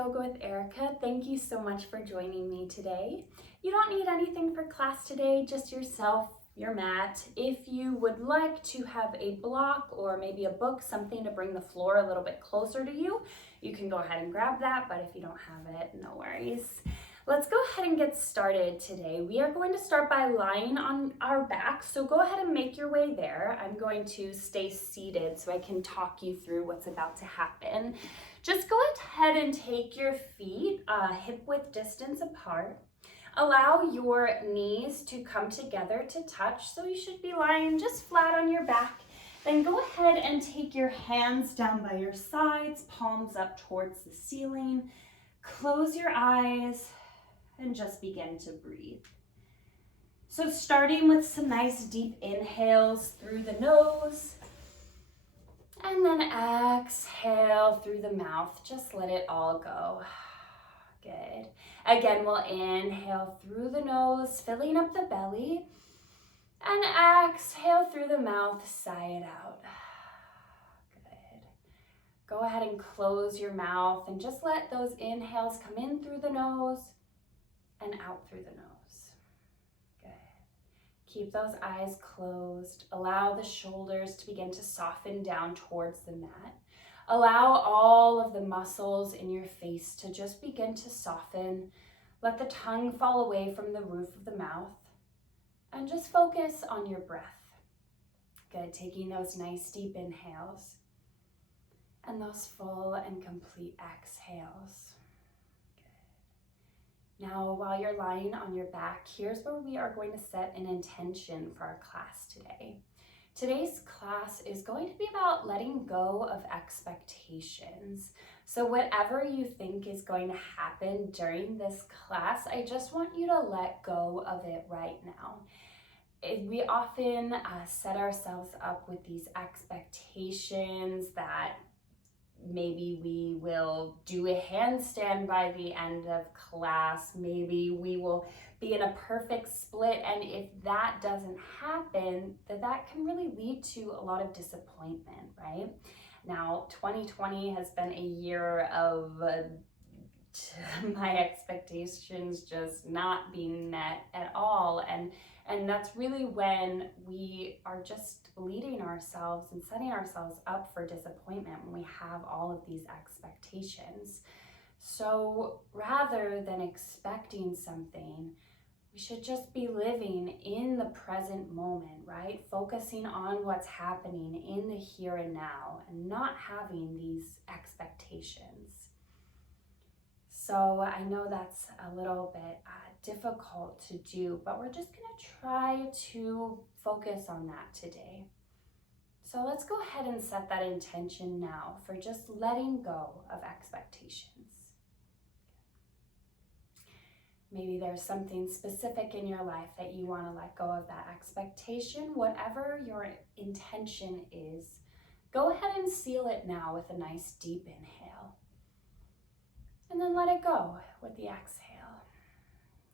Yoga with Erica. Thank you so much for joining me today. You don't need anything for class today, just yourself, your mat. If you would like to have a block or maybe a book, something to bring the floor a little bit closer to you, you can go ahead and grab that, but if you don't have it, no worries. Let's go ahead and get started today. We are going to start by lying on our back, so go ahead and make your way there. I'm going to stay seated so I can talk you through what's about to happen. Just go ahead and take your feet hip width distance apart. Allow your knees to come together to touch, so you should be lying just flat on your back. Then go ahead and take your hands down by your sides, palms up towards the ceiling. Close your eyes and just begin to breathe. So starting with some nice deep inhales through the nose, and then exhale through the mouth. Just let it all go. Good. Again, we'll inhale through the nose, filling up the belly, and exhale through the mouth, sigh it out. Good. Go ahead and close your mouth and just let those inhales come in through the nose and out through the nose. Good. Keep those eyes closed. Allow the shoulders to begin to soften down towards the mat. Allow all of the muscles in your face to just begin to soften. Let the tongue fall away from the roof of the mouth and just focus on your breath. Good, taking those nice deep inhales and those full and complete exhales. Good. Now, while you're lying on your back, here's where we are going to set an intention for our class today. Today's class is going to be about letting go of expectations. So whatever you think is going to happen during this class, I just want you to let go of it right now. We often set ourselves up with these expectations that maybe we will do a handstand by the end of class. Maybe we will be in a perfect split. And if that doesn't happen, that can really lead to a lot of disappointment, right? Now, 2020 has been a year of my expectations just not being met at all. And that's really when we are just leading ourselves and setting ourselves up for disappointment when we have all of these expectations. So rather than expecting something, we should just be living in the present moment, right? Focusing on what's happening in the here and now and not having these expectations. So I know that's a little bit difficult to do, but we're just going to try to focus on that today. So let's go ahead and set that intention now for just letting go of expectations. Maybe there's something specific in your life that you want to let go of that expectation. Whatever your intention is, go ahead and seal it now with a nice deep inhale. And then let it go with the exhale.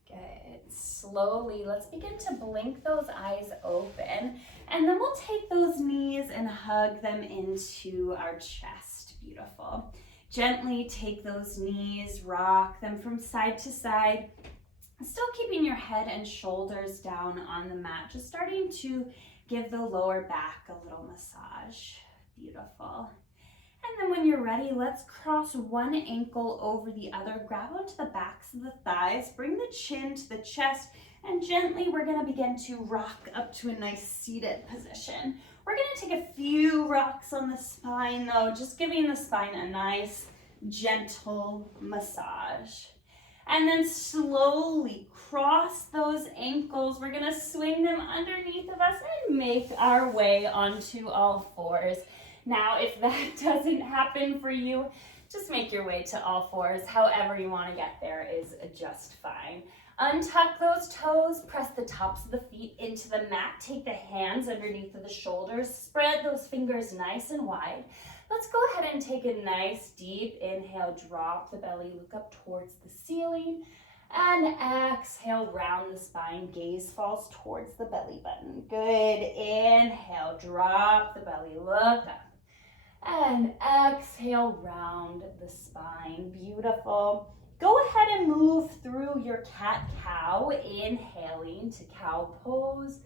Good. Slowly, let's begin to blink those eyes open. And then we'll take those knees and hug them into our chest. Beautiful. Gently take those knees, rock them from side to side. Still keeping your head and shoulders down on the mat. Just starting to give the lower back a little massage. Beautiful. And then when you're ready, let's cross one ankle over the other. Grab onto the backs of the thighs. Bring the chin to the chest. And gently, we're going to begin to rock up to a nice seated position. We're going to take a few rocks on the spine, though, just giving the spine a nice, gentle massage. And then slowly cross those ankles. We're going to swing them underneath of us and make our way onto all fours. Now, if that doesn't happen for you, just make your way to all fours. However you want to get there is just fine. Untuck those toes, press the tops of the feet into the mat. Take the hands underneath of the shoulders. Spread those fingers nice and wide. Let's go ahead and take a nice deep inhale. Drop the belly, look up towards the ceiling. And exhale, round the spine. Gaze falls towards the belly button. Good. Inhale, drop the belly, look up. And exhale, round the spine. Beautiful. Go ahead and move through your cat-cow, inhaling to cow pose,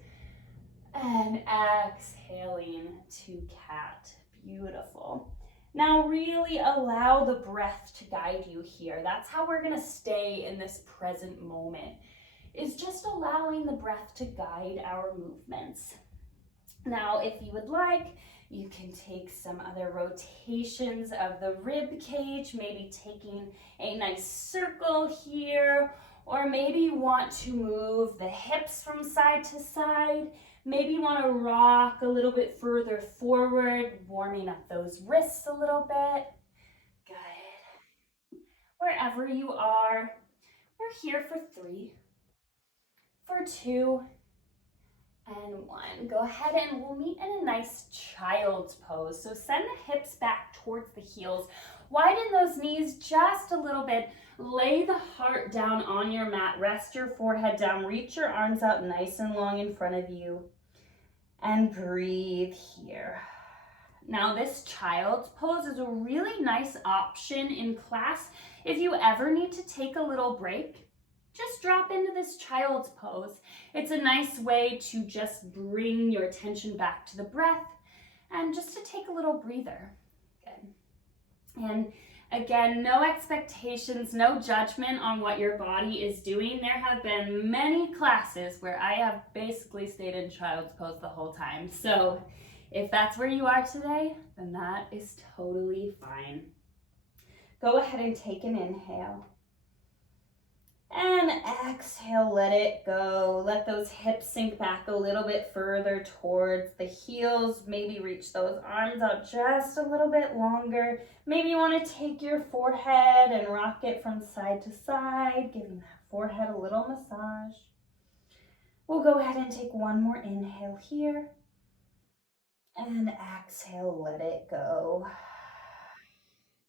and exhaling to cat. Beautiful. Now really allow the breath to guide you here. That's how we're gonna stay in this present moment, is just allowing the breath to guide our movements. Now, if you would like, you can take some other rotations of the rib cage, maybe taking a nice circle here, or maybe you want to move the hips from side to side. Maybe you want to rock a little bit further forward, warming up those wrists a little bit. Good. Wherever you are, we're here for 3, for 2, and 1. Go ahead and we'll meet in a nice child's pose. So send the hips back towards the heels. Widen those knees just a little bit. Lay the heart down on your mat. Rest your forehead down. Reach your arms out nice and long in front of you. And breathe here. Now this child's pose is a really nice option in class. If you ever need to take a little break, just drop into this child's pose. It's a nice way to just bring your attention back to the breath and just to take a little breather. Good. And again, no expectations, no judgment on what your body is doing. There have been many classes where I have basically stayed in child's pose the whole time. So if that's where you are today, then that is totally fine. Go ahead and take an inhale. And exhale, let it go. Let those hips sink back a little bit further towards the heels. Maybe reach those arms out just a little bit longer. Maybe you want to take your forehead and rock it from side to side, giving that forehead a little massage. We'll go ahead and take one more inhale here. And exhale, let it go.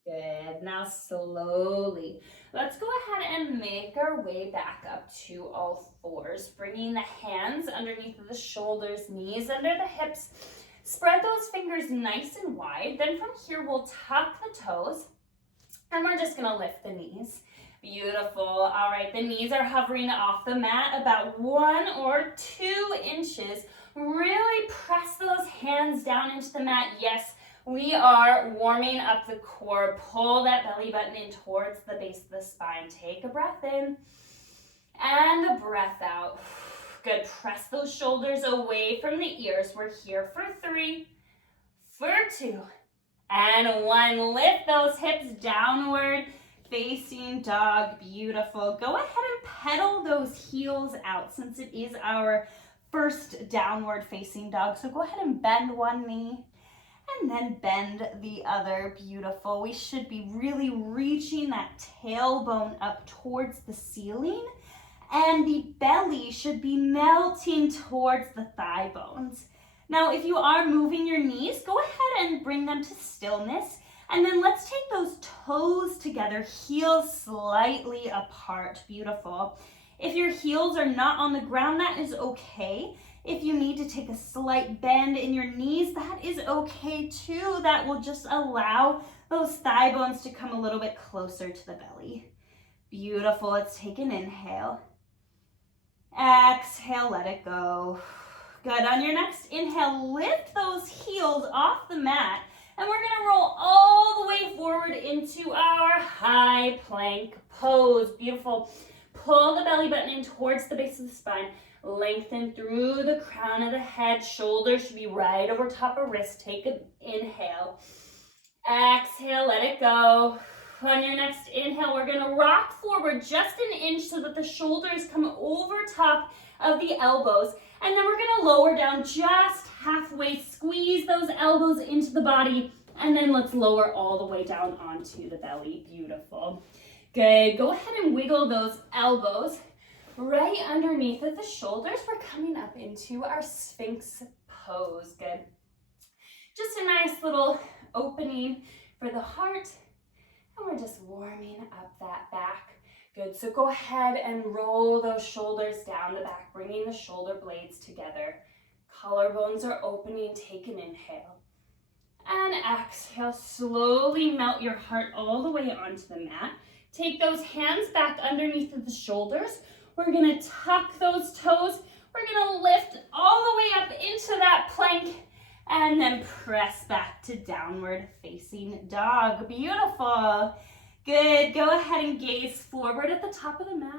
Good. Now slowly, let's go ahead and make our way back up to all fours, bringing the hands underneath the shoulders, knees under the hips. Spread those fingers nice and wide. Then from here, we'll tuck the toes, and we're just gonna lift the knees. Beautiful. All right, the knees are hovering off the mat about 1 or 2 inches. Really press those hands down into the mat. Yes, we are warming up the core. Pull that belly button in towards the base of the spine. Take a breath in and a breath out. Good. Press those shoulders away from the ears. We're here for 3, for 2, and 1. Lift those hips downward, facing dog. Beautiful. Go ahead and pedal those heels out since it is our first downward facing dog. So go ahead and bend one knee and then bend the other. Beautiful. We should be really reaching that tailbone up towards the ceiling, and the belly should be melting towards the thigh bones. Now, if you are moving your knees, go ahead and bring them to stillness, and then let's take those toes together, heels slightly apart. Beautiful. If your heels are not on the ground, that is okay. If you need to take a slight bend in your knees, that is okay too. That will just allow those thigh bones to come a little bit closer to the belly. Beautiful. Let's take an inhale. Exhale, let it go. Good. On your next inhale, lift those heels off the mat, and we're going to roll all the way forward into our high plank pose. Beautiful. Pull the belly button in towards the base of the spine. Lengthen through the crown of the head. Shoulders should be right over top of wrist. Take an inhale. Exhale, let it go. On your next inhale, we're going to rock forward just an inch so that the shoulders come over top of the elbows. And then we're going to lower down just halfway. Squeeze those elbows into the body. And then let's lower all the way down onto the belly. Beautiful. Good. Go ahead and wiggle those elbows right underneath of the shoulders. We're coming up into our Sphinx pose. Good. Just a nice little opening for the heart. And we're just warming up that back. Good. So go ahead and roll those shoulders down the back, bringing the shoulder blades together. Collarbones are opening. Take an inhale. And exhale, slowly melt your heart all the way onto the mat. Take those hands back underneath of the shoulders. We're gonna tuck those toes. We're gonna lift all the way up into that plank and then press back to downward facing dog. Beautiful. Good, go ahead and gaze forward at the top of the mat.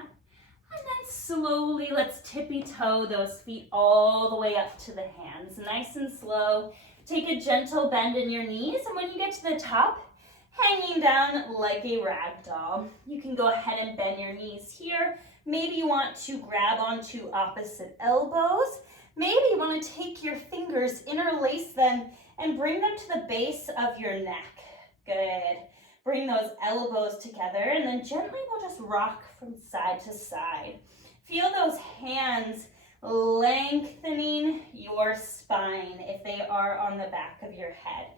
And then slowly, let's tippy toe those feet all the way up to the hands. Nice and slow. Take a gentle bend in your knees, and when you get to the top, hanging down like a rag doll. You can go ahead and bend your knees here. Maybe you want to grab onto opposite elbows. Maybe you want to take your fingers, interlace them, and bring them to the base of your neck. Good. Bring those elbows together, and then gently we'll just rock from side to side. Feel those hands lengthening your spine if they are on the back of your head.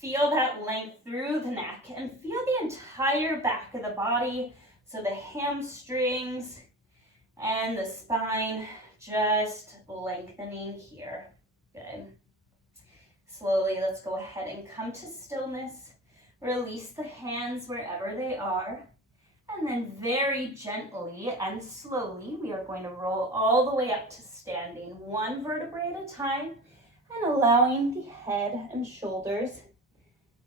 Feel that length through the neck and feel the entire back of the body. So the hamstrings and the spine just lengthening here. Good. Slowly, let's go ahead and come to stillness. Release the hands wherever they are. And then very gently and slowly, we are going to roll all the way up to standing, one vertebrae at a time, and allowing the head and shoulders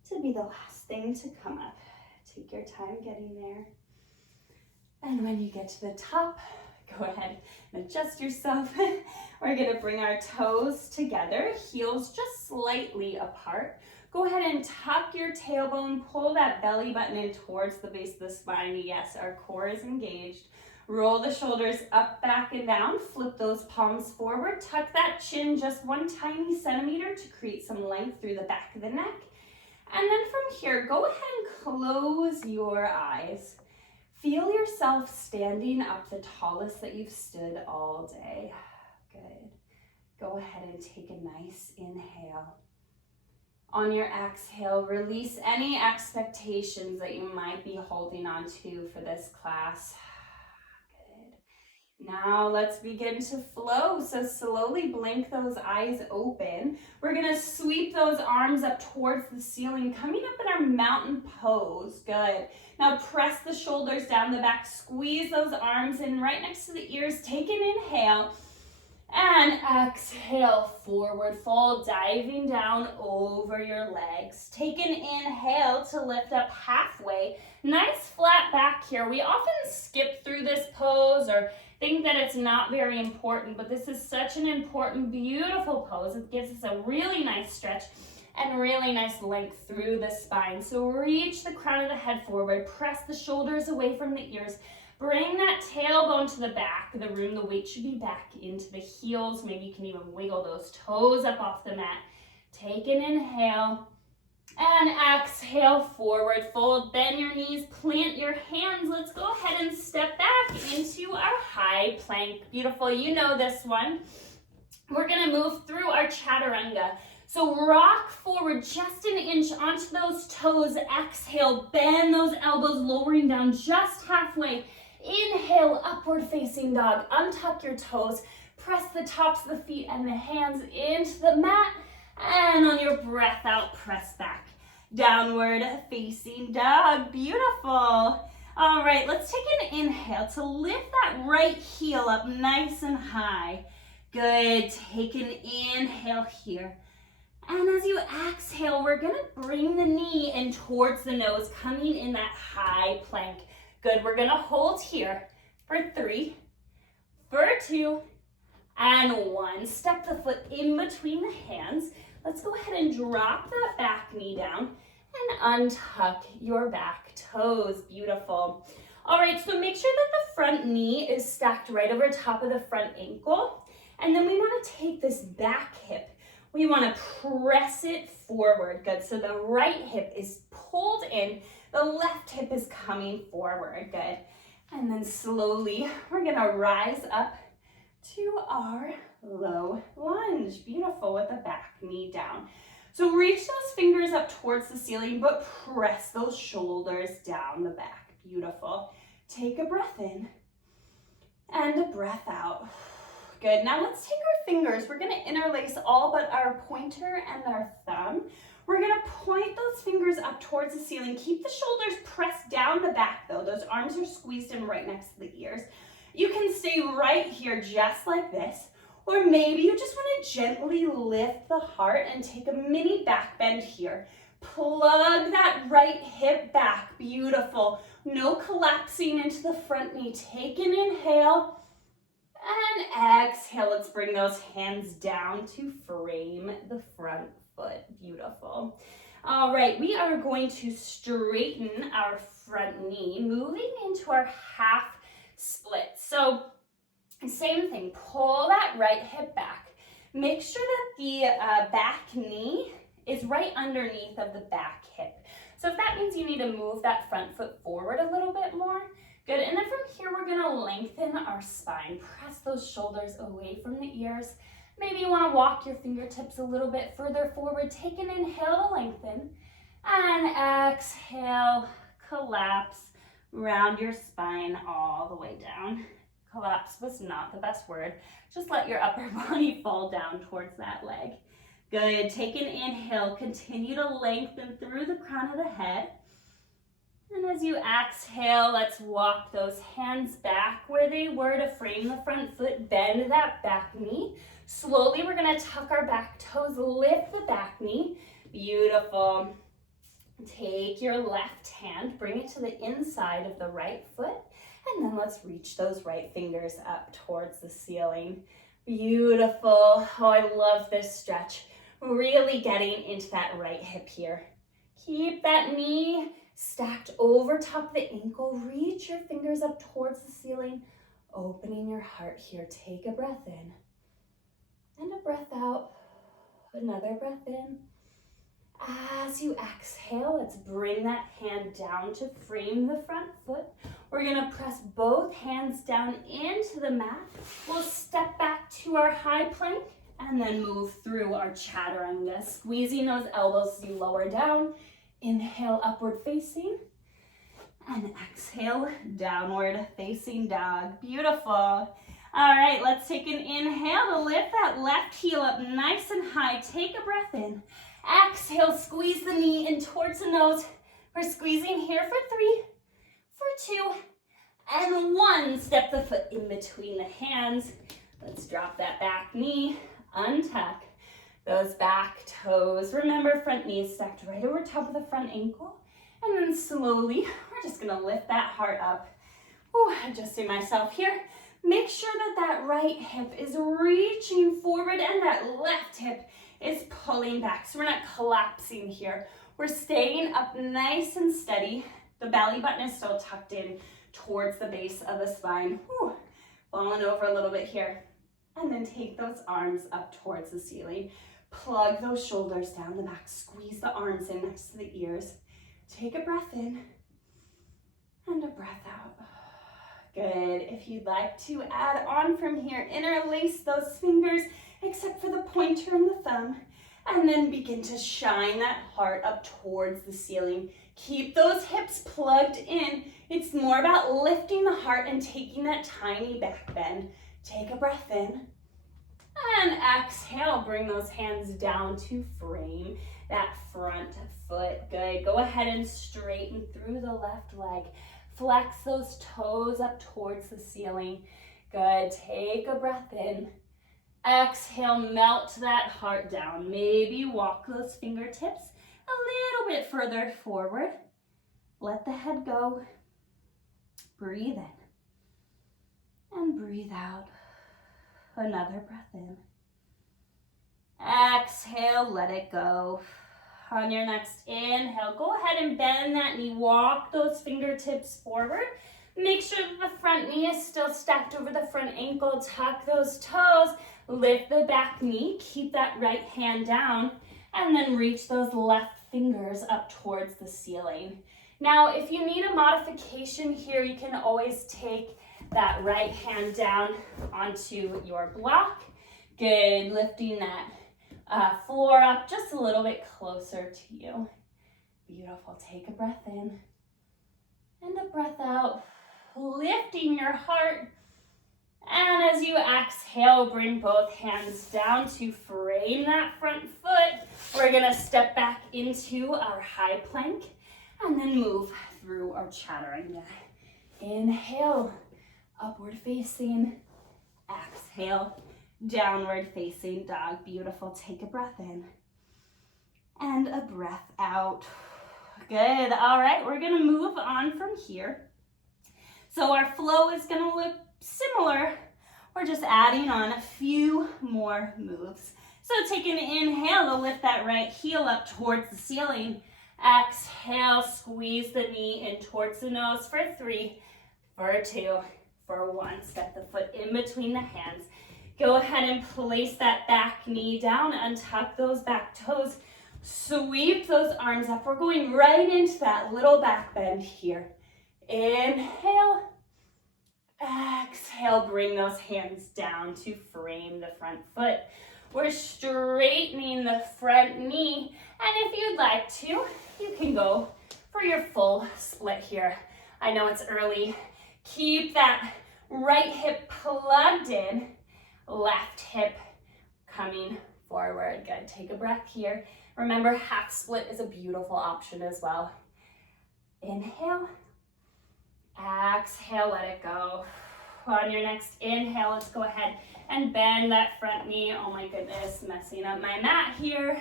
to be the last thing to come up. Take your time getting there. And when you get to the top, go ahead and adjust yourself. We're gonna bring our toes together, heels just slightly apart. Go ahead and tuck your tailbone, pull that belly button in towards the base of the spine. Yes, our core is engaged. Roll the shoulders up, back, and down. Flip those palms forward. Tuck that chin just one tiny centimeter to create some length through the back of the neck. And then from here, go ahead and close your eyes. Feel yourself standing up the tallest that you've stood all day. Good. Go ahead and take a nice inhale. On your exhale, release any expectations that you might be holding on to for this class. Good. Now let's begin to flow. So slowly blink those eyes open. We're gonna sweep those arms up towards the ceiling, coming up in our mountain pose. Good. Now press the shoulders down the back, squeeze those arms in right next to the ears. Take an inhale. And exhale, forward fold, diving down over your legs. Take an inhale to lift up halfway. Nice flat back here. We often skip through this pose or think that it's not very important, but this is such an important, beautiful pose. It gives us a really nice stretch and really nice length through the spine. So reach the crown of the head forward, press the shoulders away from the ears. Bring that tailbone to the back of the room. The weight should be back into the heels. Maybe you can even wiggle those toes up off the mat. Take an inhale and exhale, forward fold. Bend your knees, plant your hands. Let's go ahead and step back into our high plank. Beautiful, you know this one. We're gonna move through our chaturanga. So rock forward just an inch onto those toes. Exhale, bend those elbows, lowering down just halfway. Inhale, upward facing dog. Untuck your toes. Press the tops of the feet and the hands into the mat. And on your breath out, press back. Downward facing dog. Beautiful. All right, let's take an inhale to lift that right heel up nice and high. Good. Take an inhale here. And as you exhale, we're gonna bring the knee in towards the nose, coming in that high plank. Good, we're gonna hold here for 3, for 2, and 1. Step the foot in between the hands. Let's go ahead and drop that back knee down and untuck your back toes. Beautiful. All right, so make sure that the front knee is stacked right over top of the front ankle. And then we wanna take this back hip. We want to press it forward. Good. So the right hip is pulled in. The left hip is coming forward. Good. And then slowly we're going to rise up to our low lunge. Beautiful, with the back knee down. So reach those fingers up towards the ceiling, but press those shoulders down the back. Beautiful. Take a breath in and a breath out. Good. Now let's take our fingers. We're going to interlace all but our pointer and our thumb. We're going to point those fingers up towards the ceiling. Keep the shoulders pressed down the back though. Those arms are squeezed in right next to the ears. You can stay right here just like this. Or maybe you just want to gently lift the heart and take a mini back bend here. Plug that right hip back. Beautiful. No collapsing into the front knee. Take an inhale. And exhale, let's bring those hands down to frame the front foot. Beautiful. All right, we are going to straighten our front knee, moving into our half split. So same thing, pull that right hip back. Make sure that the back knee is right underneath of the back hip. So if that means you need to move that front foot forward a little bit more, good. And then from here, we're gonna lengthen our spine. Press those shoulders away from the ears. Maybe you wanna walk your fingertips a little bit further forward. Take an inhale to lengthen. And exhale, collapse, round your spine all the way down. Collapse was not the best word. Just let your upper body fall down towards that leg. Good, take an inhale. Continue to lengthen through the crown of the head. And as you exhale, let's walk those hands back where they were to frame the front foot, bend that back knee. Slowly, we're gonna tuck our back toes, lift the back knee. Beautiful. Take your left hand, bring it to the inside of the right foot, and then let's reach those right fingers up towards the ceiling. Beautiful. Oh, I love this stretch. Really getting into that right hip here. Keep that knee stacked over top the ankle. Reach your fingers up towards the ceiling, opening your heart here. Take a breath in and a breath out. Another breath in. As you exhale, let's bring that hand down to frame the front foot. We're gonna press both hands down into the mat. We'll step back to our high plank and then move through our chaturanga, squeezing those elbows as you lower down. Inhale, upward facing, and exhale, downward facing dog. Beautiful. All right, let's take an inhale to lift that left heel up nice and high. Take a breath in. Exhale, squeeze the knee in towards the nose. We're squeezing here for 3, for 2, and 1. Step the foot in between the hands. Let's drop that back knee, untuck those back toes. Remember, front knee is stacked right over top of the front ankle. And then slowly, we're just gonna lift that heart up. Ooh, adjusting myself here. Make sure that that right hip is reaching forward and that left hip is pulling back. So we're not collapsing here. We're staying up nice and steady. The belly button is still tucked in towards the base of the spine. Whew. Falling over a little bit here. And then take those arms up towards the ceiling. Plug those shoulders down the back. Squeeze the arms in next to the ears. Take a breath in and a breath out. Good. If you'd like to add on from here, interlace those fingers except for the pointer and the thumb, and then begin to shine that heart up towards the ceiling. Keep those hips plugged in. It's more about lifting the heart and taking that tiny back bend. Take a breath in and exhale. Bring those hands down to frame that front foot. Good. Go ahead and straighten through the left leg. Flex those toes up towards the ceiling. Good. Take a breath in. Exhale, melt that heart down. Maybe walk those fingertips a little bit further forward. Let the head go. Breathe in and breathe out. Another breath in. Exhale, let it go. On your next inhale, go ahead and bend that knee. Walk those fingertips forward. Make sure that the front knee is still stacked over the front ankle. Tuck those toes. Lift the back knee. Keep that right hand down. And then reach those left fingers up towards the ceiling. Now, if you need a modification here, you can always take that right hand down onto your block. Good. Lifting that floor up just a little bit closer to you. Beautiful. Take a breath in and a breath out. Lifting your heart And as you exhale, bring both hands down to frame that front foot. We're gonna step back into our high plank and then move through our chaturanga. Inhale, upward facing. Exhale, downward facing dog. Beautiful. Take a breath in and a breath out. Good. All right, we're gonna move on from here. So our flow is gonna look similar. We're just adding on a few more moves. So take an inhale to lift that right heel up towards the ceiling. Exhale, squeeze the knee in towards the nose for 3, for 2, for 1. Step the foot in between the hands. Go ahead and place that back knee down, untuck those back toes, sweep those arms up. We're going right into that little back bend here. Inhale, exhale, bring those hands down to frame the front foot. We're straightening the front knee, and if you'd like to, you can go for your full split here. I know it's early. Keep that right hip plugged in, left hip coming forward. Good. Take a breath here. Remember, half split is a beautiful option as well. Inhale, exhale, let it go. On your next inhale, let's go ahead and bend that front knee. Oh my goodness, messing up my mat here.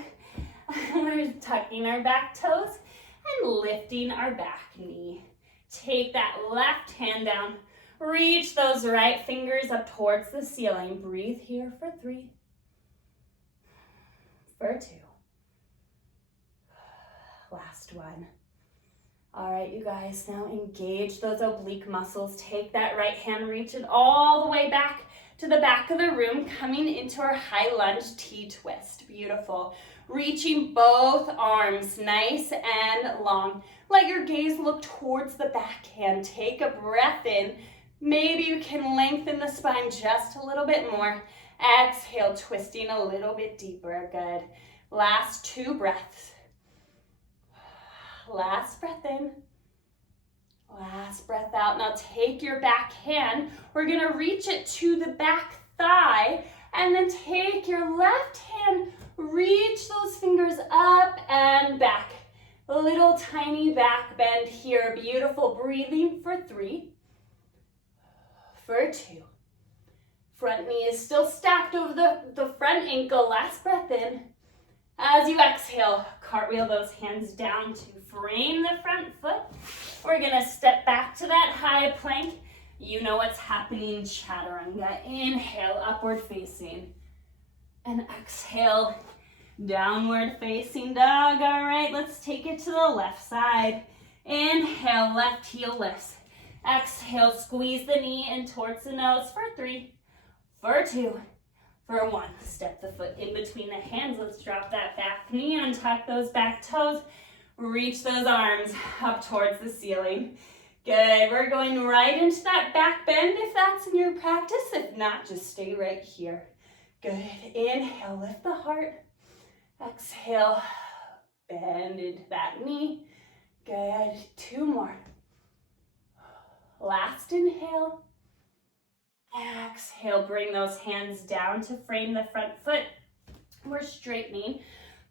We're tucking our back toes and lifting our back knee. Take that left hand down. Reach those right fingers up towards the ceiling. Breathe here for 3, for 2. Last one. All right, you guys, now engage those oblique muscles. Take that right hand, reach it all the way back to the back of the room, coming into our high lunge T-twist. Beautiful. Reaching both arms nice and long. Let your gaze look towards the backhand. Take a breath in. Maybe you can lengthen the spine just a little bit more. Exhale, twisting a little bit deeper. Good. Last 2 breaths. Last breath in. Last breath out. Now take your back hand. We're going to reach it to the back thigh. And then take your left hand, reach those fingers up and back. A little tiny back bend here. Beautiful. Breathing for 3, for 2. Front knee is still stacked over the front ankle. Last breath in. As you exhale, cartwheel those hands down to frame the front foot. We're gonna step back to that high plank. You know what's happening, chaturanga. Inhale, upward facing. And exhale, downward facing dog. All right, let's take it to the left side. Inhale, left heel lifts. Exhale, squeeze the knee in towards the nose for 3, for 2, for 1. Step the foot in between the hands. Let's drop that back knee, untuck those back toes. Reach those arms up towards the ceiling. Good. We're going right into that back bend if that's in your practice. If not, just stay right here. Good. Inhale, lift the heart. Exhale, bend into that knee. Good. 2 more. Last inhale. Exhale, bring those hands down to frame the front foot. We're straightening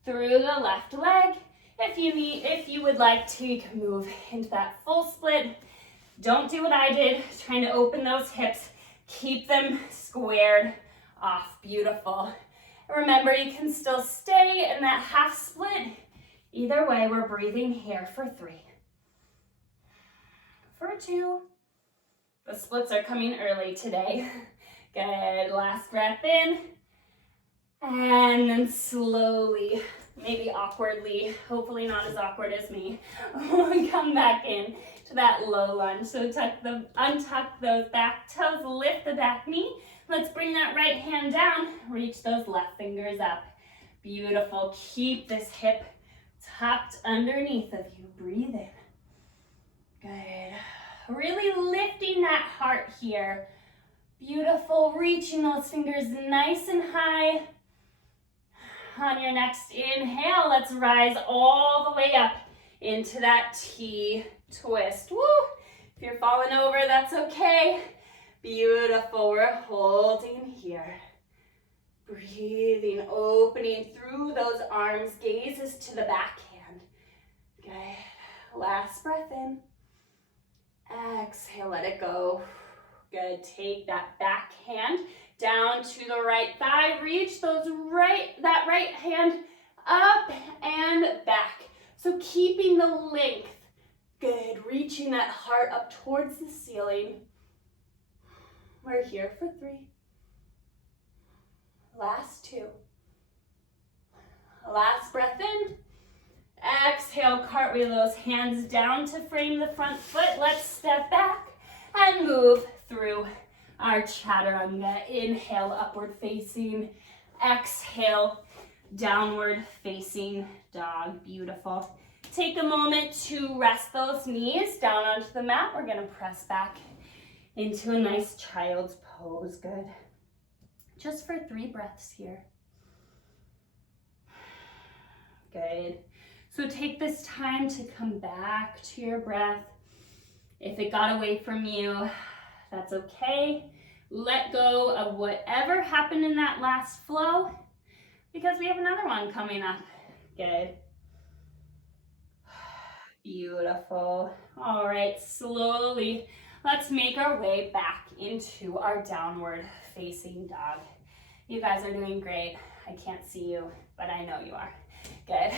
through the left leg. If you would like to, you can move into that full split. Don't do what I did, trying to open those hips. Keep them squared off. Beautiful. Remember, you can still stay in that half split. Either way, we're breathing here for 3, for 2. The splits are coming early today. Good. Last breath in. And then slowly, maybe awkwardly, hopefully not as awkward as me, come back in to that low lunge. So untuck those back toes, lift the back knee. Let's bring that right hand down. Reach those left fingers up. Beautiful. Keep this hip tucked underneath of you. Breathe in. Good. Really lifting that heart here. Beautiful. Reaching those fingers nice and high. On your next inhale, let's rise all the way up into that T twist. Woo! If you're falling over, that's okay. Beautiful, we're holding here. Breathing, opening through those arms, gazes to the backhand. Good, last breath in. Exhale, let it go. Good, take that back hand down to the right thigh. Reach that right hand up and back. So keeping the length. Good, reaching that heart up towards the ceiling. We're here for 3. Last 2. Last breath in. Exhale, cartwheel those hands down to frame the front foot. Let's step back and move through our chaturanga. Inhale, upward facing. Exhale, downward facing dog. Beautiful. Take a moment to rest those knees down onto the mat. We're going to press back into a nice child's pose. Good. Just for 3 breaths here. Good. So take this time to come back to your breath. If it got away from you, that's okay. Let go of whatever happened in that last flow because we have another one coming up. Good. Beautiful. All right, slowly, let's make our way back into our downward facing dog. You guys are doing great. I can't see you, but I know you are. Good.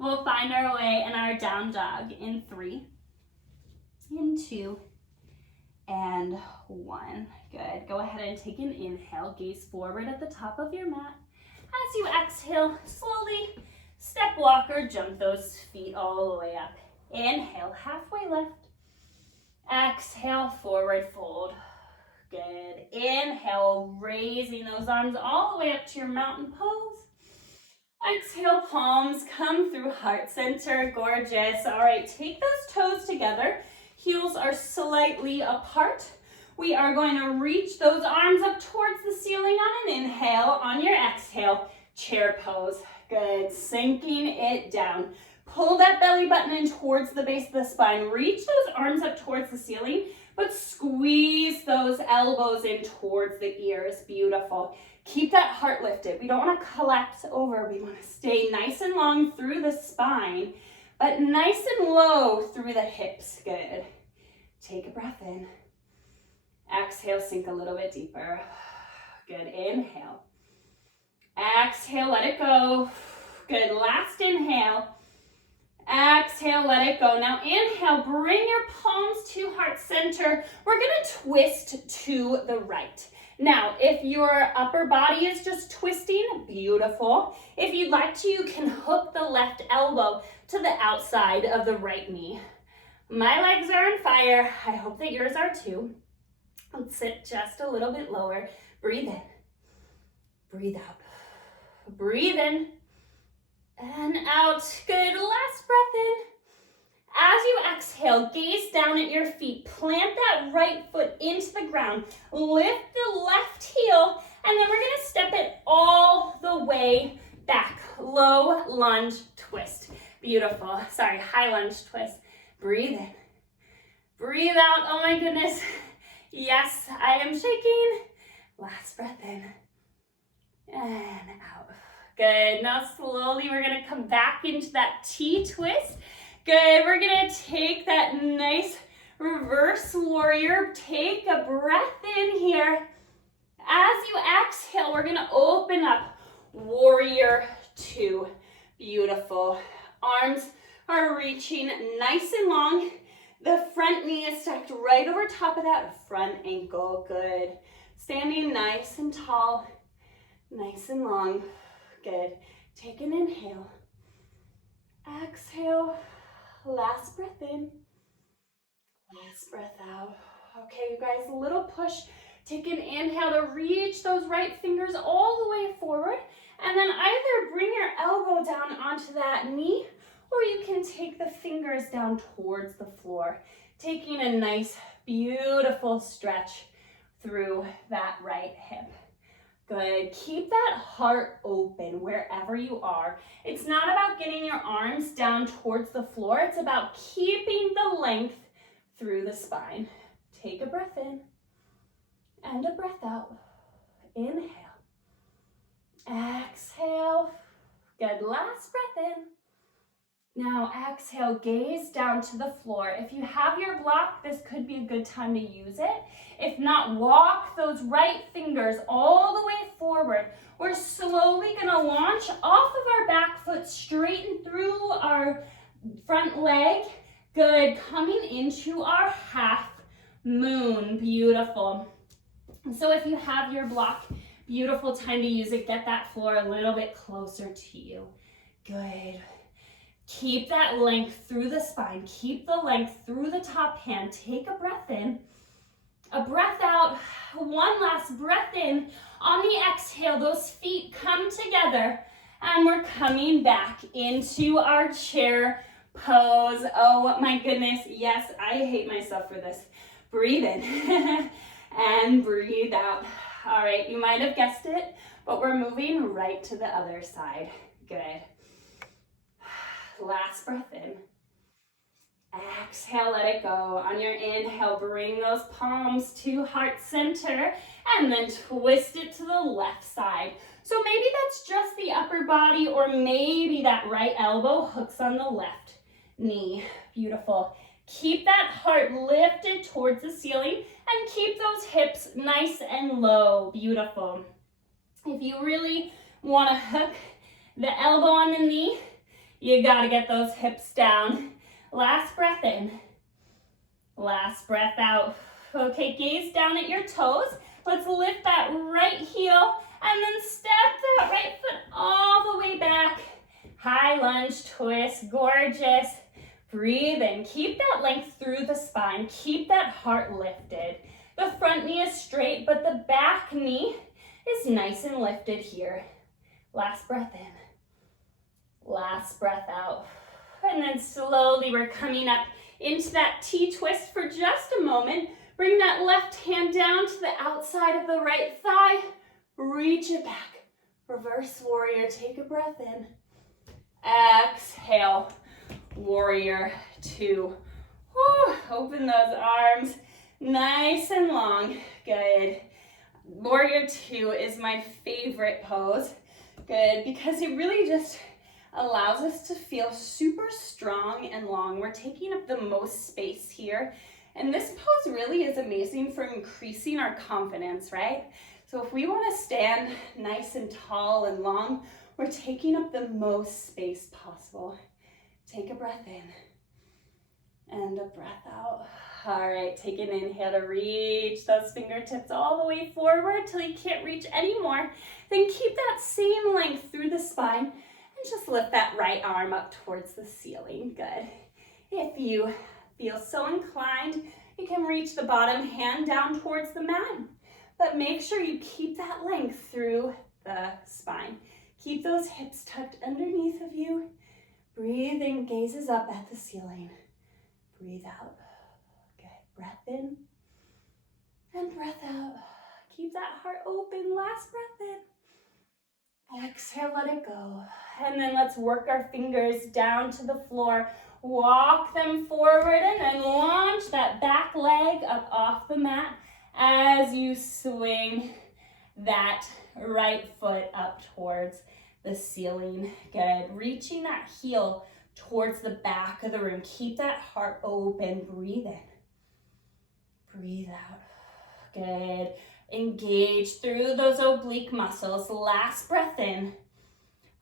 We'll find our way in our down dog in 3, in 2, and 1. Good. Go ahead and take an inhale. Gaze forward at the top of your mat. As you exhale, slowly step walker, jump those feet all the way up. Inhale, halfway left. Exhale, forward fold. Good. Inhale, raising those arms all the way up to your mountain pose. Exhale, palms come through heart center. Gorgeous. All right, take those toes together. Heels are slightly apart. We are going to reach those arms up towards the ceiling on an inhale. On your exhale, chair pose. Good. Sinking it down. Pull that belly button in towards the base of the spine. Reach those arms up towards the ceiling, but squeeze those elbows in towards the ears. Beautiful. Keep that heart lifted. We don't want to collapse over. We want to stay nice and long through the spine, but nice and low through the hips. Good. Take a breath in. Exhale, sink a little bit deeper. Good. Inhale. Exhale, let it go. Good. Last inhale. Exhale, let it go. Now inhale, bring your palms to heart center. We're going to twist to the right. Now, if your upper body is just twisting, beautiful. If you'd like to, you can hook the left elbow to the outside of the right knee. My legs are on fire. I hope that yours are too. Let's sit just a little bit lower. Breathe in. Breathe out. Breathe in. And out. Good. Last breath in. As you exhale, gaze down at your feet. Plant that right foot into the ground. Lift the left heel, and then we're going to step it all the way back. Low lunge twist. Beautiful. Sorry, high lunge twist. Breathe in. Breathe out. Oh my goodness. Yes, I am shaking. Last breath in. And out. Good. Now slowly we're going to come back into that T-twist. Good. We're going to take that nice reverse warrior. Take a breath in here. As you exhale, we're going to open up warrior 2. Beautiful. Arms are reaching nice and long. The front knee is stacked right over top of that front ankle. Good. Standing nice and tall, nice and long. Good. Take an inhale. Exhale. Last breath in. Last breath out. Okay, you guys, a little push. Take an inhale to reach those right fingers all the way forward. And then either bring your elbow down onto that knee, or you can take the fingers down towards the floor, taking a nice, beautiful stretch through that right hip. Good. Keep that heart open wherever you are. It's not about getting your arms down towards the floor. It's about keeping the length through the spine. Take a breath in. And a breath out. Inhale. Exhale. Good, last breath in. Now exhale, gaze down to the floor. If you have your block, this could be a good time to use it. If not, walk those right fingers all the way forward. We're slowly gonna launch off of our back foot, straighten through our front leg. Good, coming into our half moon, beautiful. So if you have your block, beautiful time to use it. Get that floor a little bit closer to you. Good. Keep that length through the spine. Keep the length through the top hand. Take a breath in, a breath out. One last breath in. On the exhale, those feet come together and we're coming back into our chair pose. Oh my goodness. Yes, I hate myself for this. Breathe in and breathe out. All right, you might have guessed it, but we're moving right to the other side. Good. Last breath in. Exhale, let it go. On your inhale, bring those palms to heart center and then twist it to the left side. So maybe that's just the upper body, or maybe that right elbow hooks on the left knee. Beautiful. Keep that heart lifted towards the ceiling and keep those hips nice and low. Beautiful. If you really want to hook the elbow on the knee, you got to get those hips down. Last breath in. Last breath out. Okay, gaze down at your toes. Let's lift that right heel and then step that right foot all the way back. High lunge twist, gorgeous. Breathe in. Keep that length through the spine. Keep that heart lifted. The front knee is straight, but the back knee is nice and lifted here. Last breath in. Last breath out. And then slowly we're coming up into that T-twist for just a moment. Bring that left hand down to the outside of the right thigh. Reach it back. Reverse warrior. Take a breath in. Exhale. Warrior two. Whew. Open those arms nice and long. Good. Warrior two is my favorite pose. Good, because it really just allows us to feel super strong and long. We're taking up the most space here. And this pose really is amazing for increasing our confidence, right? So if we want to stand nice and tall and long, we're taking up the most space possible. Take a breath in and a breath out. All right, take an inhale to reach those fingertips all the way forward till you can't reach anymore. Then keep that same length through the spine and just lift that right arm up towards the ceiling. Good. If you feel so inclined, you can reach the bottom hand down towards the mat, but make sure you keep that length through the spine. Keep those hips tucked underneath of you. Breathe in, gazes up at the ceiling. Breathe out. Good. Breath in and breath out. Keep that heart open. Last breath in. Exhale, let it go. And then let's work our fingers down to the floor. Walk them forward and then launch that back leg up off the mat as you swing that right foot up towards the ceiling. Good. Reaching that heel towards the back of the room. Keep that heart open. Breathe in. Breathe out. Good. Engage through those oblique muscles. Last breath in.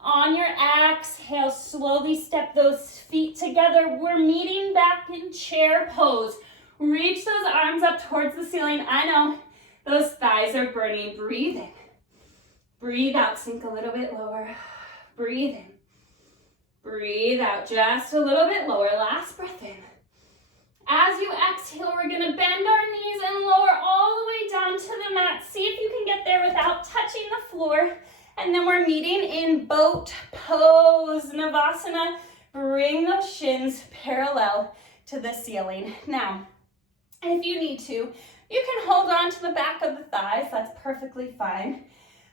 On your exhale, slowly step those feet together. We're meeting back in chair pose. Reach those arms up towards the ceiling. I know those thighs are burning. Breathe in. Breathe out. Sink a little bit lower. Breathe in. Breathe out just a little bit lower. Last breath in. As you exhale, we're going to bend our knees and lower all the way down to the mat. See if you can get there without touching the floor. And then we're meeting in boat pose, Navasana. Bring those shins parallel to the ceiling. Now, if you need to, you can hold on to the back of the thighs. That's perfectly fine.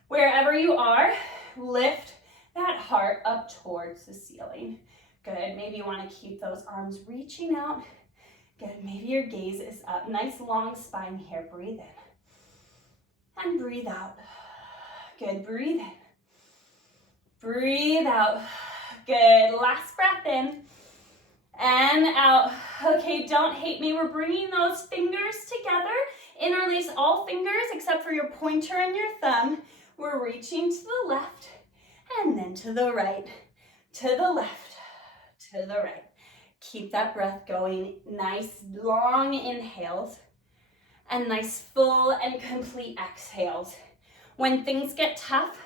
Wherever you are, lift that heart up towards the ceiling. Good. Maybe you want to keep those arms reaching out. Good. Maybe your gaze is up. Nice long spine here. Breathe in. And breathe out. Good, breathe in. Breathe out. Good, last breath in and out. Okay, don't hate me. We're bringing those fingers together. Interlace all fingers except for your pointer and your thumb. We're reaching to the left and then to the right, to the left, to the right. Keep that breath going. Nice long inhales and nice full and complete exhales. When things get tough,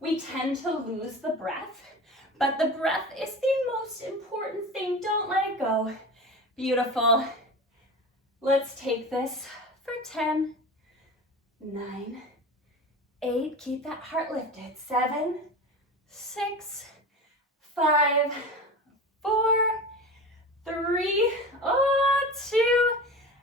we tend to lose the breath, but the breath is the most important thing. Don't let it go. Beautiful. Let's take this for 10, 9, 8. Keep that heart lifted. 7, 6, 5, 4, 3, 2,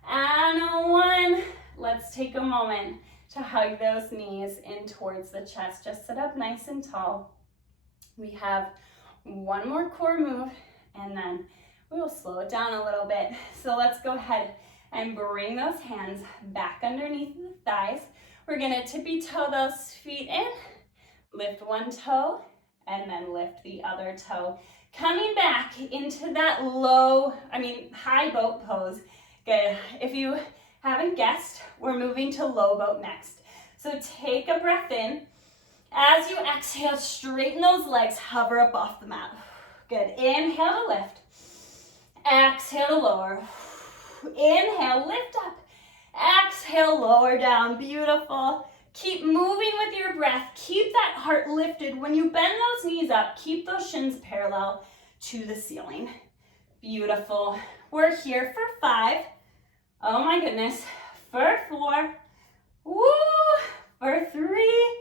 and 1. Let's take a moment to hug those knees in towards the chest. Just sit up nice and tall. We have one more core move, and then we will slow it down a little bit. So let's go ahead and bring those hands back underneath the thighs. We're gonna tippy toe those feet in, lift one toe, and then lift the other toe. Coming back into that high boat pose. Good. If you haven't guessed, we're moving to low boat next. So take a breath in. As you exhale, straighten those legs, hover up off the mat. Good. Inhale to lift. Exhale to lower. Inhale, lift up. Exhale, lower down. Beautiful. Keep moving with your breath. Keep that heart lifted. When you bend those knees up, keep those shins parallel to the ceiling. Beautiful. We're here for 5. Oh my goodness. For 4. Woo! For 3.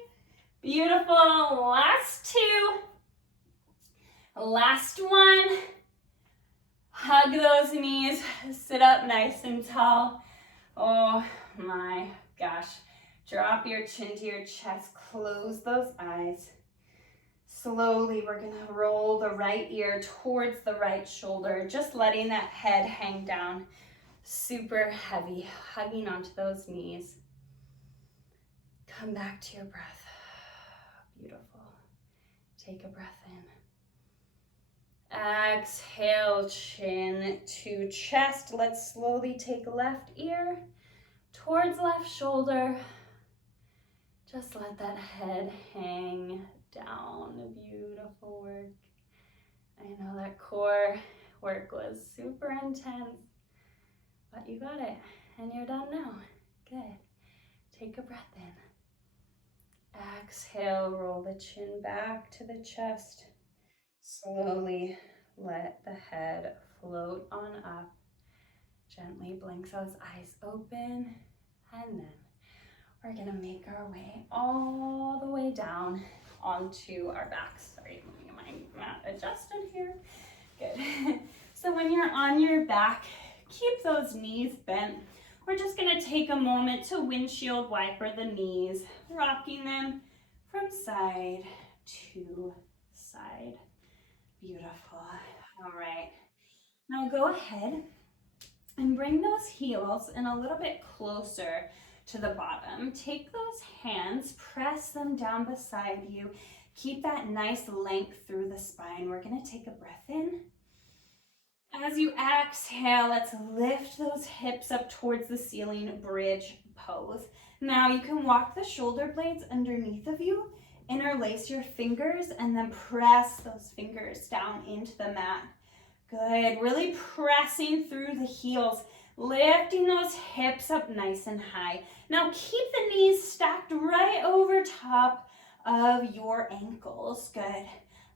Beautiful. Last 2. Last 1. Hug those knees. Sit up nice and tall. Oh my gosh. Drop your chin to your chest. Close those eyes. Slowly, we're going to roll the right ear towards the right shoulder, just letting that head hang down. Super heavy, hugging onto those knees. Come back to your breath. Beautiful. Take a breath in. Exhale, chin to chest. Let's slowly take left ear towards left shoulder. Just let that head hang down. Beautiful work. I know that core work was super intense, but you got it, and you're done now. Good. Take a breath in. Exhale, roll the chin back to the chest. Slowly let the head float on up. Gently blink those eyes open, and then we're gonna make our way all the way down onto our backs. Sorry, let me get my mat adjusted here. Good. So when you're on your back, keep those knees bent. We're just gonna take a moment to windshield wiper the knees, rocking them from side to side. Beautiful. All right. Now go ahead and bring those heels in a little bit closer to the bottom. Take those hands, press them down beside you. Keep that nice length through the spine. We're gonna take a breath in. As you exhale, let's lift those hips up towards the ceiling, bridge pose. Now you can walk the shoulder blades underneath of you, interlace your fingers, and then press those fingers down into the mat. Good, really pressing through the heels, lifting those hips up nice and high. Now keep the knees stacked right over top of your ankles. Good.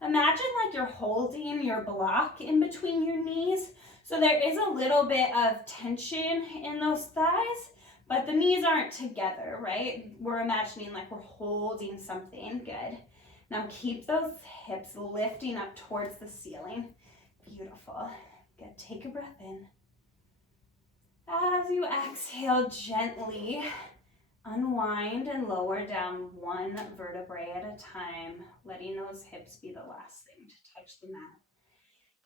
Imagine like you're holding your block in between your knees. So there is a little bit of tension in those thighs, but the knees aren't together, right? We're imagining like we're holding something. Good. Now keep those hips lifting up towards the ceiling. Beautiful. Good. Take a breath in. As you exhale, gently unwind and lower down one vertebrae at a time, letting those hips be the last thing to touch the mat.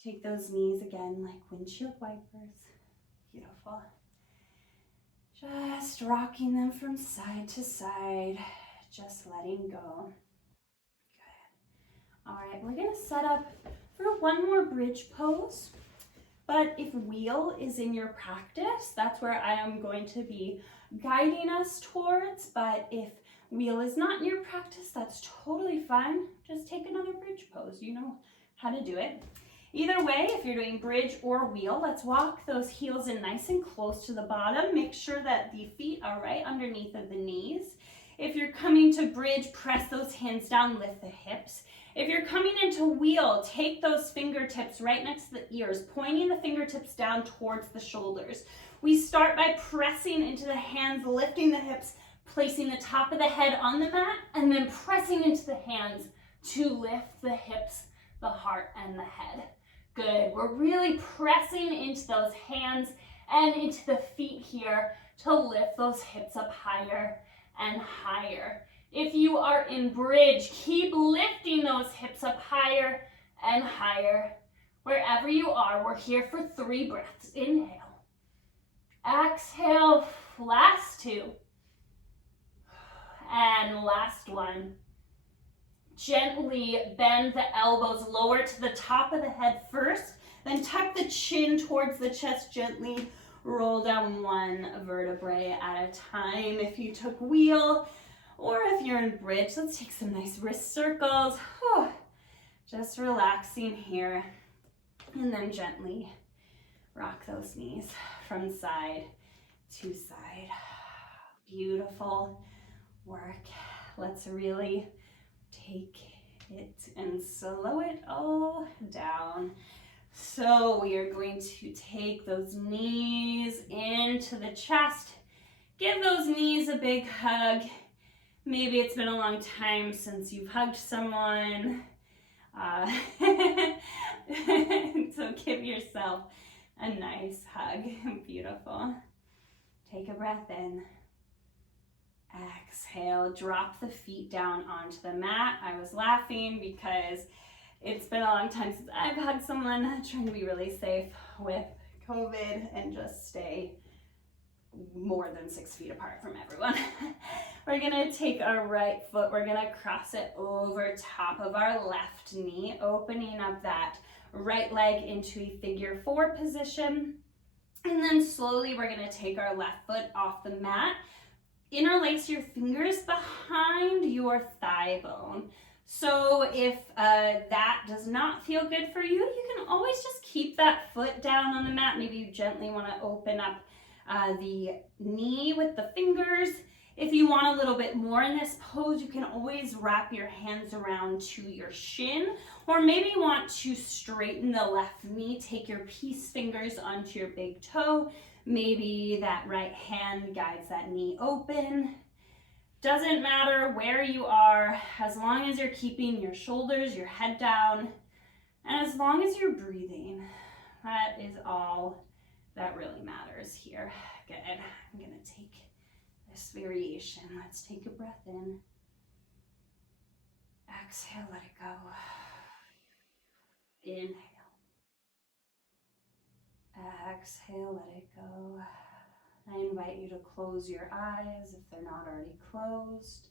Take those knees again like windshield wipers. Beautiful. Just rocking them from side to side, just letting go. Good. All right, we're gonna set up for one more bridge pose. But if wheel is in your practice, that's where I am going to be guiding us towards. But if wheel is not in your practice, that's totally fine. Just take another bridge pose. You know how to do it. Either way, if you're doing bridge or wheel, let's walk those heels in nice and close to the bottom. Make sure that the feet are right underneath of the knees. If you're coming to bridge, press those hands down, lift the hips. If you're coming into wheel, take those fingertips right next to the ears, pointing the fingertips down towards the shoulders. We start by pressing into the hands, lifting the hips, placing the top of the head on the mat, and then pressing into the hands to lift the hips, the heart, and the head. Good. We're really pressing into those hands and into the feet here to lift those hips up higher and higher. If you are in bridge, keep lifting those hips up higher and higher. Wherever you are, we're here for 3 breaths. Inhale. Exhale. Last 2. And last 1. Gently bend the elbows lower to the top of the head first, then tuck the chin towards the chest, gently roll down 1 vertebrae at a time. If you took wheel, or if you're in bridge, let's take some nice wrist circles. Whew. Just relaxing here. And then gently rock those knees from side to side. Beautiful work. Let's really take it and slow it all down. So we are going to take those knees into the chest. Give those knees a big hug. Maybe it's been a long time since you've hugged someone. So give yourself a nice hug. Beautiful. Take a breath in. Exhale. Drop the feet down onto the mat. I was laughing because it's been a long time since I've hugged someone. I'm trying to be really safe with COVID and just stay more than 6 feet apart from everyone. We're gonna take our right foot, we're gonna cross it over top of our left knee, opening up that right leg into a figure 4 position. And then slowly we're gonna take our left foot off the mat. Interlace your fingers behind your thigh bone. So if that does not feel good for you, you can always just keep that foot down on the mat. Maybe you gently want to open up the knee with the fingers. If you want a little bit more in this pose, you can always wrap your hands around to your shin, or maybe you want to straighten the left knee, take your peace fingers onto your big toe. Maybe that right hand guides that knee open. Doesn't matter where you are, as long as you're keeping your shoulders, your head down, and as long as you're breathing. That is all that really matters here. Good. I'm gonna take this variation. Let's take a breath in. Exhale, let it go. Inhale. Exhale, let it go. I invite you to close your eyes if they're not already closed.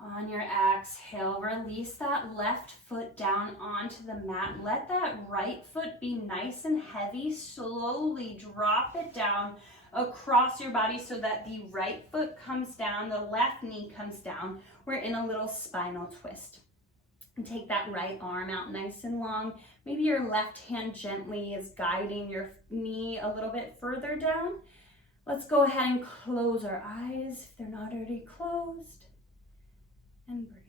On your exhale, release that left foot down onto the mat. Let that right foot be nice and heavy. Slowly drop it down across your body so that the right foot comes down, the left knee comes down. We're in a little spinal twist. And take that right arm out nice and long. Maybe your left hand gently is guiding your knee a little bit further down. Let's go ahead and close our eyes if they're not already closed. And breathe.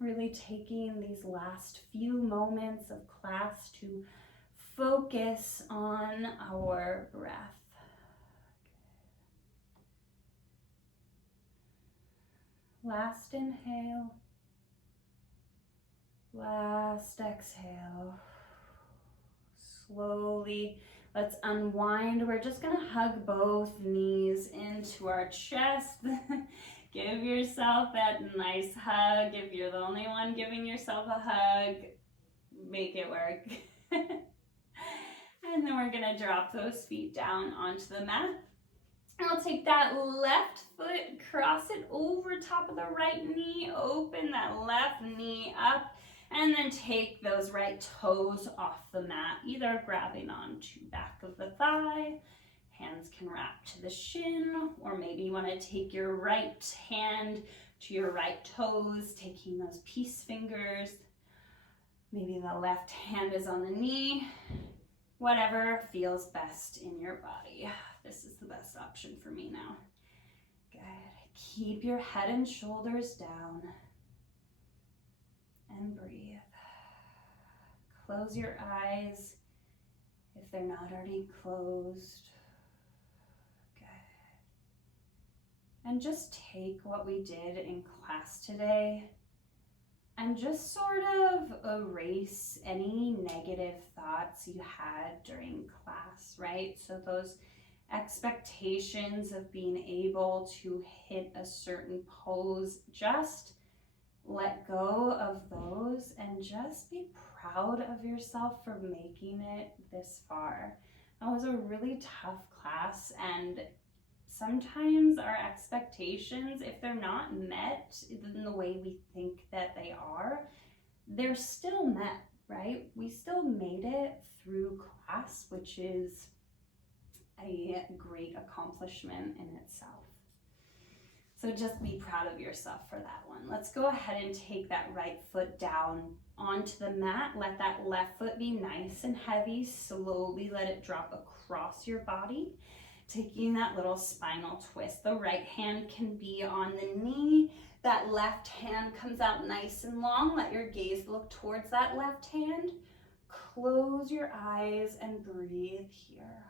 Really taking these last few moments of class to focus on our breath. Last inhale, last exhale. Slowly, let's unwind. We're just gonna hug both knees into our chest. Give yourself that nice hug. If you're the only one giving yourself a hug, make it work. And then we're gonna drop those feet down onto the mat. And I'll take that left foot, cross it over top of the right knee, open that left knee up, and then take those right toes off the mat, either grabbing onto back of the thigh, hands can wrap to the shin, or maybe you want to take your right hand to your right toes, taking those peace fingers. Maybe the left hand is on the knee. Whatever feels best in your body. This is the best option for me now. Good. Keep your head and shoulders down. And breathe. Close your eyes if they're not already closed. Good. And just take what we did in class today and just sort of erase any negative thoughts you had during class, right? So those expectations of being able to hit a certain pose, just let go of those and just be proud of yourself for making it this far. That was a really tough class, and sometimes our expectations, if they're not met in the way we think that they are, they're still met, right? We still made it through class, which is a great accomplishment in itself. So just be proud of yourself for that one. Let's go ahead and take that right foot down onto the mat. Let that left foot be nice and heavy. Slowly let it drop across your body, taking that little spinal twist. The right hand can be on the knee. That left hand comes out nice and long. Let your gaze look towards that left hand. Close your eyes and breathe here.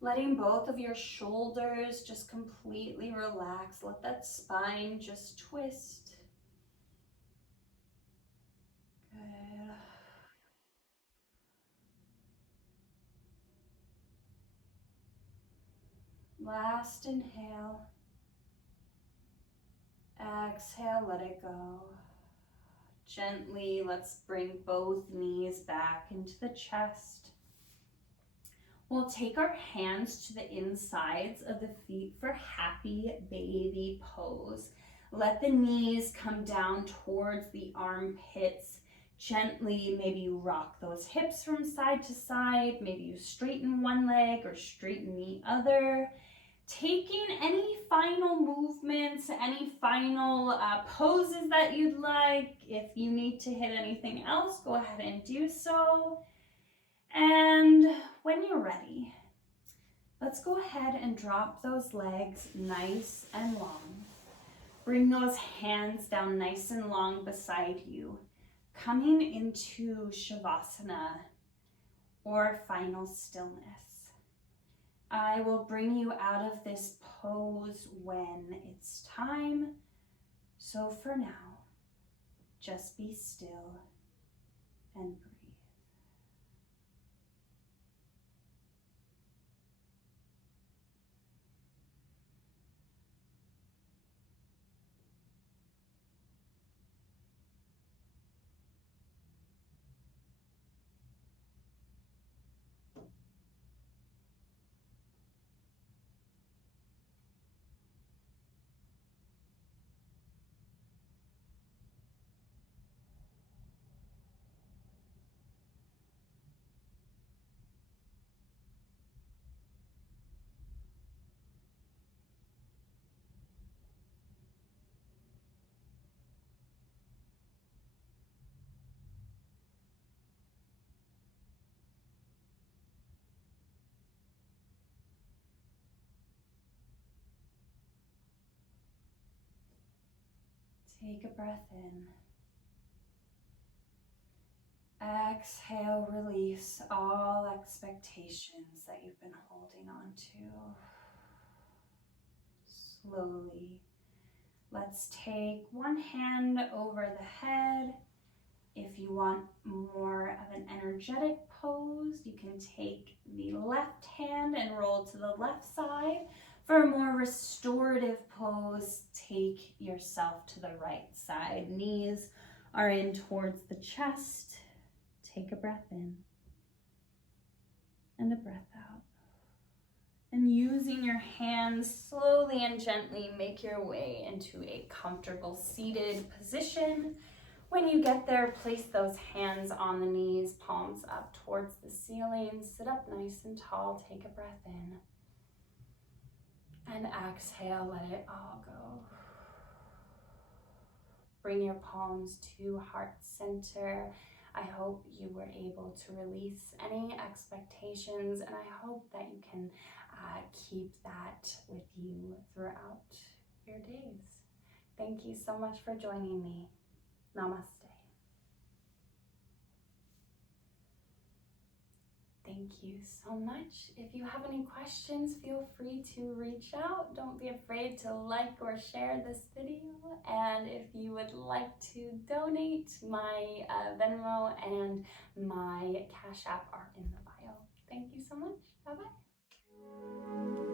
Letting both of your shoulders just completely relax. Let that spine just twist. Good. Last inhale. Exhale, let it go. Gently, let's bring both knees back into the chest. We'll take our hands to the insides of the feet for happy baby pose. Let the knees come down towards the armpits. Gently, maybe you rock those hips from side to side. Maybe you straighten one leg or straighten the other. Taking any final movements, any final poses that you'd like. If you need to hit anything else, go ahead and do so. And when you're ready, let's go ahead and drop those legs nice and long. Bring those hands down nice and long beside you, coming into Shavasana or final stillness. I will bring you out of this pose when it's time. So for now, just be still and breathe. Take a breath in. Exhale, release all expectations that you've been holding on to. Slowly, let's take one hand over the head. If you want more of an energetic pose, you can take the left hand and roll to the left side. For a more restorative pose, take yourself to the right side. Knees are in towards the chest. Take a breath in and a breath out. And using your hands, slowly and gently make your way into a comfortable seated position. When you get there, place those hands on the knees, palms up towards the ceiling. Sit up nice and tall. Take a breath in. And exhale, let it all go. Bring your palms to heart center. I hope you were able to release any expectations, and I hope that you can keep that with you throughout your days. Thank you so much for joining me. Namaste. Thank you so much. If you have any questions, feel free to reach out. Don't be afraid to like or share this video. And if you would like to donate, my Venmo and my CashApp are in the bio. Thank you so much. Bye-bye.